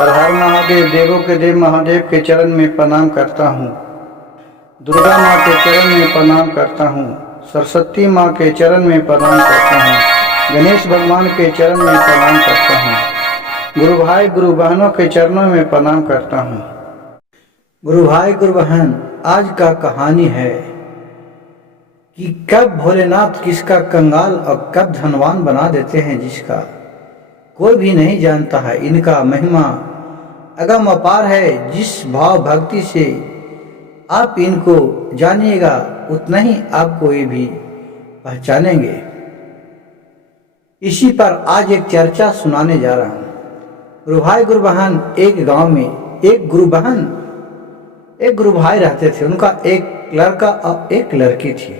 हर हर महादेव, देवों के देव महादेव के चरण में प्रणाम करता हूँ। दुर्गा माँ के चरण में प्रणाम करता हूँ। सरस्वती माँ के चरण में प्रणाम करता हूँ। गणेश भगवान के चरण में प्रणाम करता हूँ। गुरु भाई गुरु बहनों के चरणों में प्रणाम करता हूँ। गुरु भाई गुरु बहन, आज का कहानी है कि कब भोलेनाथ किसका कंगाल और कब धनवान बना देते हैं, जिसका कोई भी नहीं जानता है। इनका महिमा अगम अपार है। जिस भाव भक्ति से आप इनको जानिएगा, उतना ही आपको ये भी पहचानेंगे। इसी पर आज एक चर्चा सुनाने जा रहा हूँ। गुरु भाई गुरु बहन, एक गांव में एक गुरु भाई रहते थे। उनका एक लड़का और एक लड़की थी,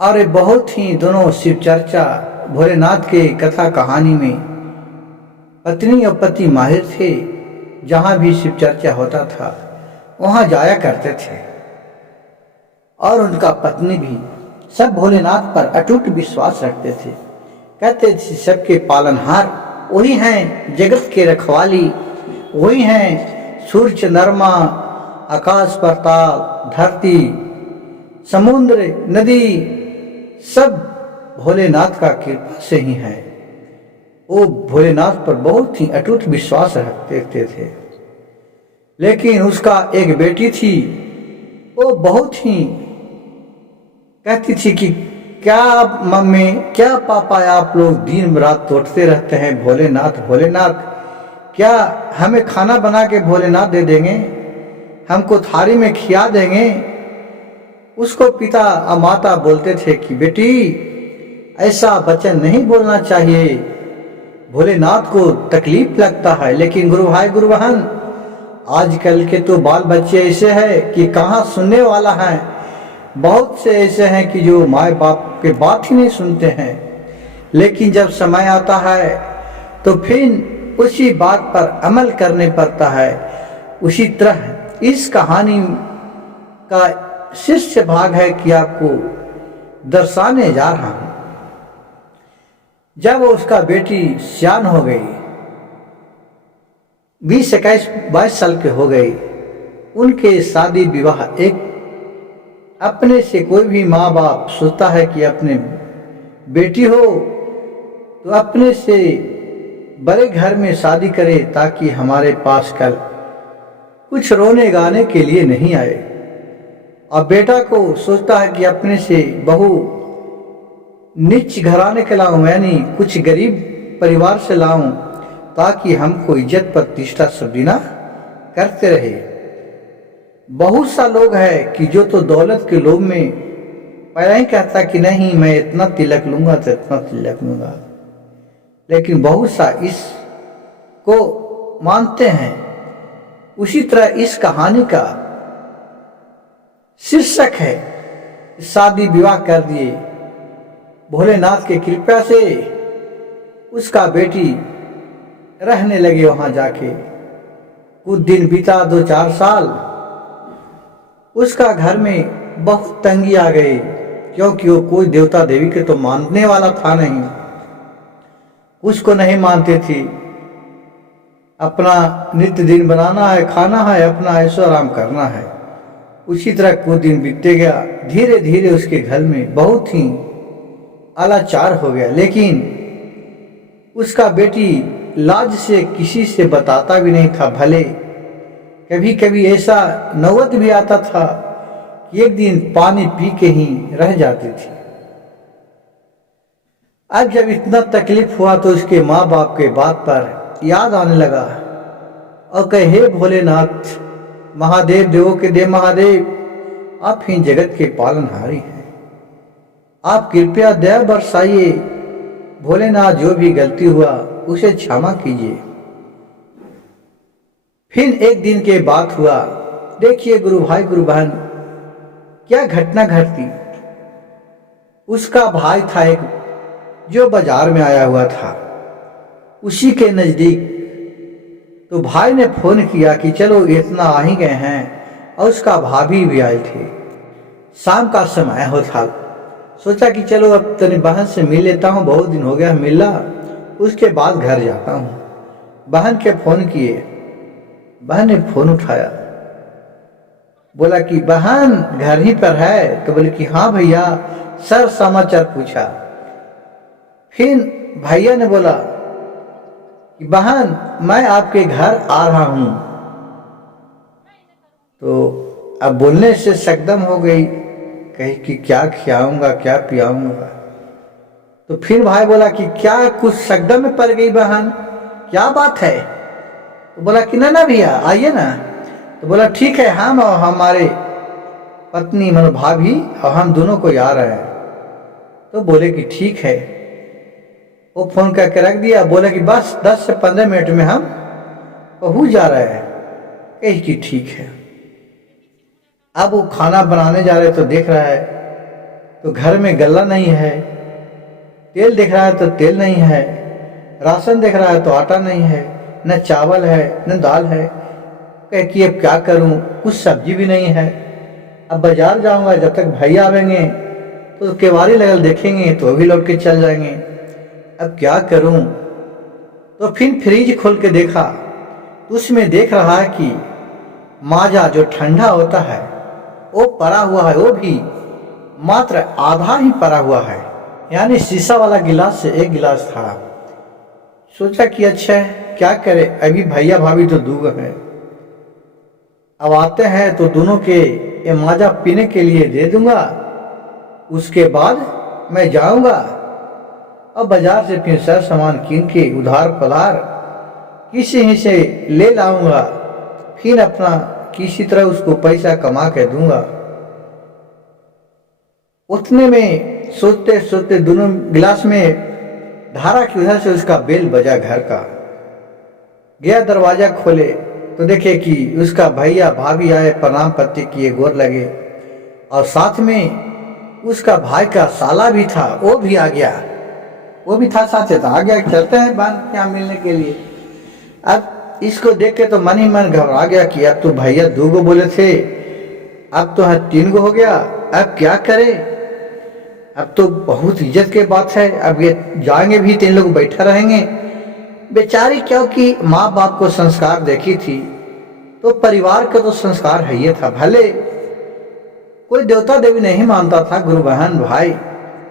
और ये बहुत ही दोनों शिव चर्चा भोलेनाथ के कथा कहानी में पत्नी और पति माहिर थे। जहाँ भी शिव चर्चा होता था वहाँ जाया करते थे, और उनका पत्नी भी सब भोलेनाथ पर अटूट विश्वास रखते थे। कहते थे सबके पालनहार वही हैं, जगत के रखवाली वही हैं। सूर्य चंद्रमा, आकाश पाताल, धरती, समुद्र, नदी सब भोलेनाथ का कृपा से ही है। वो भोलेनाथ पर बहुत ही अटूट विश्वास रखते थे। लेकिन उसका एक बेटी थी, वो बहुत ही कहती थी कि क्या मम्मी, क्या पापा, आप लोग दिन रात तोड़ते रहते हैं भोलेनाथ भोलेनाथ, क्या हमें खाना बना के भोलेनाथ दे देंगे, हमको थाली में खिया देंगे। उसको पिता और माता बोलते थे कि बेटी ऐसा वचन नहीं बोलना चाहिए, भोलेनाथ को तकलीफ लगता है। लेकिन गुरु भाई गुरु बहन, आजकल के तो बाल बच्चे ऐसे हैं कि कहाँ सुनने वाला है। बहुत से ऐसे हैं कि जो माँ बाप के बात ही नहीं सुनते हैं। लेकिन जब समय आता है तो फिर उसी बात पर अमल करने पड़ता है। उसी तरह इस कहानी का शिष्य भाग है कि आपको दर्शाने जा रहा हूं। जब उसका बेटी सियान हो गई, 20, 21, 22 साल के हो गई, उनके शादी विवाह एक अपने से कोई भी माँ बाप सोचता है कि अपने बेटी हो तो अपने से बड़े घर में शादी करे, ताकि हमारे पास कल कुछ रोने गाने के लिए नहीं आए। और बेटा को सोचता है कि अपने से बहू नीच घराने के लाऊं, यानी कुछ गरीब परिवार से लाऊं, ताकि हमको इज्जत प्रतिष्ठा सब देना करते रहे। बहुत सा लोग है कि जो तो दौलत के लोभ में पहले ही कहता कि नहीं मैं इतना तिलक लूंगा तो इतना तिलक लूंगा। लेकिन बहुत सा इसको मानते हैं। उसी तरह इस कहानी का शीर्षक है शादी विवाह कर दिए। भोलेनाथ के कृपा से उसका बेटी रहने लगे वहां जाके। कुछ दिन बीता, 2-4 साल, उसका घर में बहुत तंगी आ गई, क्योंकि वो कोई देवता देवी के तो मानने वाला था नहीं, उसको नहीं मानते थी। अपना नित्य दिन बनाना है, खाना है, अपना ऐशो आराम करना है। उसी तरह कुछ दिन बीतते गया। धीरे धीरे उसके घर में बहुत ही अलाचार हो गया। लेकिन उसका बेटी लाज से किसी से बताता भी नहीं था। भले कभी कभी ऐसा नौबत भी आता था कि एक दिन पानी पी के ही रह जाती थी। अब जब इतना तकलीफ हुआ तो उसके माँ बाप के बात पर याद आने लगा और कहे, हे भोलेनाथ महादेव, देवों के देव महादेव, आप ही जगत के पालनहारी हैं, आप कृपया दया बरसाइए। भोलेनाथ जो भी गलती हुआ उसे क्षमा कीजिए। फिर एक दिन के बात हुआ। देखिए गुरु भाई गुरु बहन, क्या घटना घटती। उसका भाई था एक, जो बाजार में आया हुआ था उसी के नजदीक। तो भाई ने फोन किया कि चलो इतना आ ही गए हैं, और उसका भाभी भी आए थे। शाम का समय हो था। सोचा कि चलो अब तनी बहन से मिल लेता हूँ, बहुत दिन हो गया मिला। उसके बाद घर जाता हूँ। बहन के फ़ोन किए, बहन ने फ़ोन उठाया, बोला कि बहन घर ही पर है? तो बोले कि हाँ भैया, सर समाचार पूछा। फिर भैया ने बोला कि बहन मैं आपके घर आ रहा हूँ। तो अब बोलने से सकदम हो गई, कही कि क्या खिलाऊंगा क्या पियाऊंगा। तो फिर भाई बोला कि क्या कुछ सकदम में पड़ गई बहन, क्या बात है? तो बोला कि ना भैया आइए ना। तो बोला ठीक है, हम और हमारे पत्नी मतलब भाभी और हम दोनों को आ रहे हैं। तो बोले कि ठीक है। वो फोन करके रख दिया, बोले कि बस 10 से 15 मिनट में हम पहुंच जा रहे हैं। कही कि ठीक है। अब वो खाना बनाने जा रहे तो देख रहा है तो घर में गल्ला नहीं है, तेल देख रहा है तो तेल नहीं है, राशन देख रहा है तो आटा नहीं है, न चावल है न दाल है। कह कि अब क्या करूं, कुछ सब्जी भी नहीं है। अब बाजार जाऊंगा, जब तक भाई आवेंगे तो केवाड़ी लगल देखेंगे तो भी लौट के चल जाएंगे। अब क्या करूं? तो फिर फ्रिज खोल के देखा तो उसमें देख रहा है कि माजा जो ठंडा होता है वो पड़ा हुआ है, वो भी मात्र आधा ही पड़ा हुआ है, यानी शीशा वाला गिलास से एक गिलास था। सोचा कि अच्छा है क्या करे, अभी भैया भाभी तो दूर हैं, अब आते हैं तो दोनों के ये माजा पीने के लिए दे दूंगा, उसके बाद मैं जाऊंगा अब बाजार से फिर सारा सामान कीन के उधार पधार किसी ही से ले लाऊंगा, फिर अपना किसी तरह उसको पैसा कमा के दूंगा। उतने में सोचते सोचते दोनों गिलास में धारा की उधर से उसका बेल बजा घर का। गया दरवाजा खोले तो देखे कि उसका भैया भाभी आए, प्रणाम पत्ती किए, गोर लगे, और साथ में उसका भाई का साला भी था, वो भी आ गया, वो भी था साथ था, आ गया चलते हैं बांध क्या मिलने के लिए। अब इसको देख के तो मन ही मन घबरा गया कि अब तो भैया 2 गो बोले थे, अब तो 3 गो हो गया, अब क्या करे, अब तो बहुत इज्जत के बात है, अब ये जाएंगे भी 3 लोग बैठा रहेंगे। बेचारी क्योंकि माँ बाप को संस्कार देखी थी तो परिवार का तो संस्कार है ये था, भले कोई देवता देवी नहीं मानता था, गुरु बहन भाई,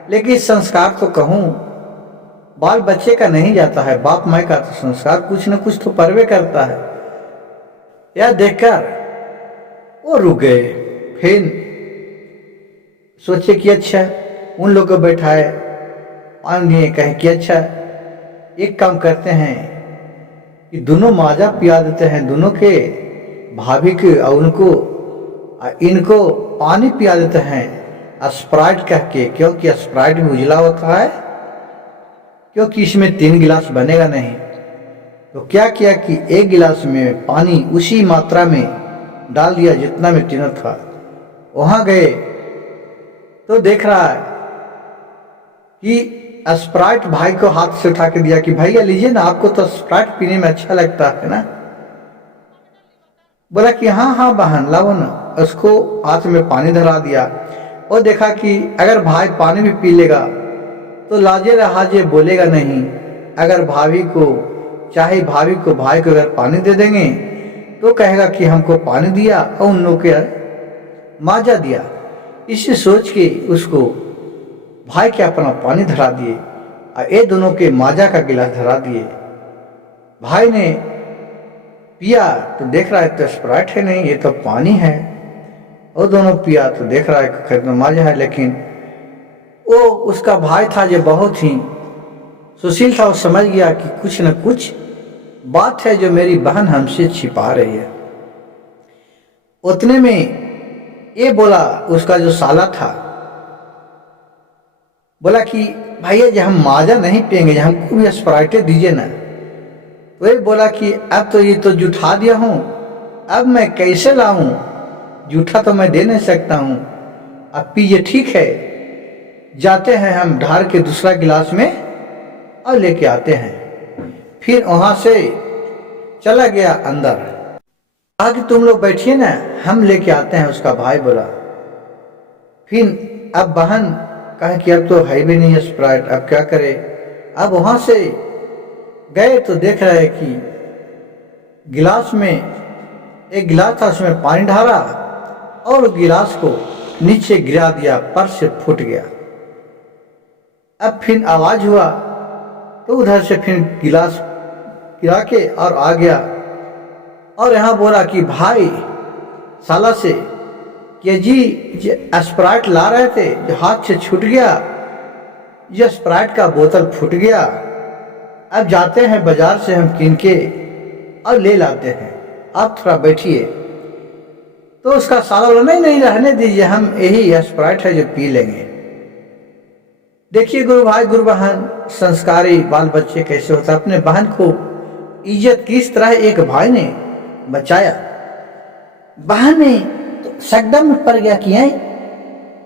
लेकिन संस्कार तो कहूँ बाल बच्चे का नहीं जाता है, बाप माँ का तो संस्कार कुछ न कुछ तो परवे करता है। यह देखकर वो रुक गए। फिर सोचे कि अच्छा उन लोग को बैठाए आएंगे, कहें कि अच्छा एक काम करते हैं कि दोनों माजा पिया देते हैं, दोनों के भाभी के और उनको इनको पानी पिया देते हैं स्प्राइट कह के, क्योंकि स्प्राइट भी उजला होता है, क्योंकि इसमें 3 गिलास बनेगा नहीं। तो क्या किया कि 1 गिलास में पानी उसी मात्रा में डाल दिया जितना में तीनों था। वहां गए तो देख रहा है कि स्प्राइट भाई को हाथ से उठा के दिया कि भैया लीजिए ना, आपको तो स्प्राइट पीने में अच्छा लगता है ना। बोला कि हाँ हाँ बहन लाओ ना, उसको हाथ में पानी धरा दिया और देखा कि अगर भाई पानी भी पी लेगा तो लाजे रहाजे बोलेगा नहीं, अगर भाभी को चाहे भाभी को भाई को अगर पानी दे देंगे तो कहेगा कि हमको पानी दिया और उन लोग के माजा दिया। इसे सोच के उसको भाई के अपना पानी धरा दिए और ये दोनों के माजा का गिलास धरा दिए। भाई ने पिया तो देख रहा है तो स्प्राइट है नहीं, ये तो पानी है, और दोनों पिया तो देख रहा है खरीद में माजा है, लेकिन वो उसका भाई था जो बहुत ही सुशील था, वो समझ गया कि कुछ न कुछ बात है जो मेरी बहन हमसे छिपा रही है। उतने में ये बोला उसका जो साला था, बोला कि भैया जब हम माजा नहीं पियेंगे, हमको भी स्प्राइटे दीजिए ना। तो ये बोला कि अब तो ये तो जुठा दिया हूं, अब मैं कैसे लाऊं, जूठा तो मैं दे नहीं सकता हूं, अब पीजिए ठीक है। जाते हैं हम ढार के दूसरा गिलास में और लेके आते हैं। फिर वहां से चला गया अंदर, आगे तुम लोग बैठिए ना, हम लेके आते हैं, उसका भाई बोला। फिर अब बहन कहे कि अब तो है भी नहीं स्प्राइट, अब क्या करे। अब वहां से गए तो देख रहे कि गिलास में एक गिलास था, उसमें पानी ढाला और गिलास को नीचे गिरा दिया, पर से फूट गया। अब फिर आवाज हुआ तो उधर से फिर गिलास गिरा के और आ गया और यहाँ बोला कि भाई साला से कि जी स्प्राइट ला रहे थे, जो हाथ से छूट गया, ये स्प्राइट का बोतल फूट गया, अब जाते हैं बाजार से हम कीन के और ले लाते हैं, आप थोड़ा बैठिए। तो उसका साला बोला नहीं नहीं रहने दीजिए, हम यही स्प्राइट है जो पी लेंगे। देखिए गुरु भाई गुरु बहन, संस्कारी बाल बच्चे कैसे होता है। अपने बहन को इज्जत किस तरह एक भाई ने बचाया। बहन ने तो सकदम में पड़ गया कि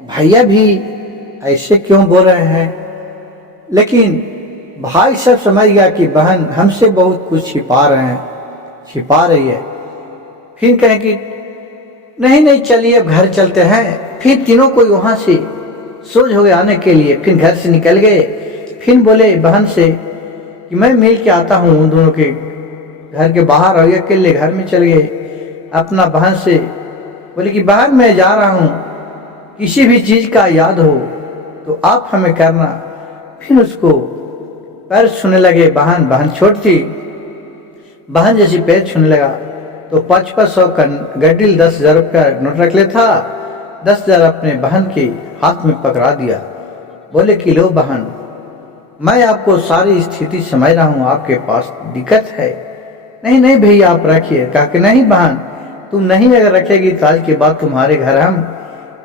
भैया भी ऐसे क्यों बोल रहे हैं, लेकिन भाई सब समझ गया कि बहन हमसे बहुत कुछ छिपा रही है। फिर कहे कि नहीं नहीं चलिए अब घर चलते हैं। फिर तीनों को वहां से सोच हो गए आने के लिए, फिर घर से निकल गए। फिर बोले बहन से कि मैं मिल के आता हूँ, उन दोनों के घर के बाहर हो गए, अकेले घर में चल गए। अपना बहन से बोले कि बहन मैं जा रहा हूँ, किसी भी चीज का याद हो तो आप हमें करना। फिर उसको पैर छूने लगे। बहन छोटी, बहन जैसी पैर छूने लगा तो 500 का गड्डिल 10,000 रुपया नोट रख ले था, 10,000 अपने बहन के हाथ में पकड़ा दिया। बोले कि लो बहन, मैं आपको सारी स्थिति समझ रहा हूँ, आपके पास दिक्कत है। नहीं नहीं भैया आप रखिए। कहा कि नहीं बहन, तुम नहीं अगर रखेगी तो आज के बाद तुम्हारे घर हम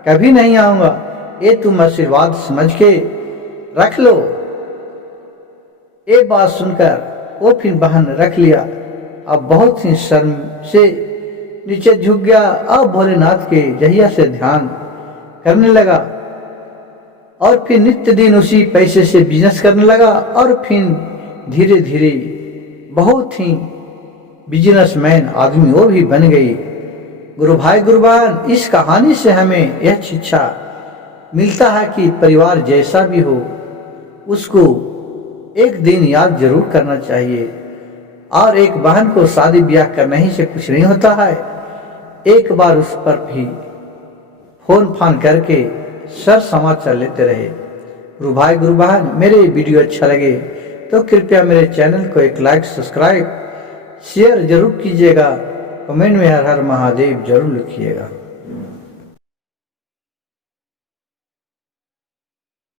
कभी नहीं आऊंगा, ये तुम आशीर्वाद समझ के रख लो। एक बात सुनकर वो फिर बहन रख लिया। अब बहुत ही शर्म से नीचे झुक गया। अब भोलेनाथ के जहिया से ध्यान करने लगा और फिर नित्य दिन उसी पैसे से बिजनेस करने लगा और फिर धीरे धीरे बहुत ही बिजनेसमैन आदमी वो भी बन गई। गुरु भाई गुरु बहन, इस कहानी से हमें यह शिक्षा मिलता है कि परिवार जैसा भी हो उसको एक दिन याद जरूर करना चाहिए। और एक बहन को शादी ब्याह करने ही से कुछ नहीं होता है, एक बार उस पर भी फोन फान करके सर समाचार लेते रहे। गुरु भाई गुरु बहन, मेरे वीडियो अच्छा लगे तो कृपया मेरे चैनल को एक लाइक सब्सक्राइब शेयर जरूर कीजिएगा। कमेंट में हर हर महादेव जरूर लिखिएगा।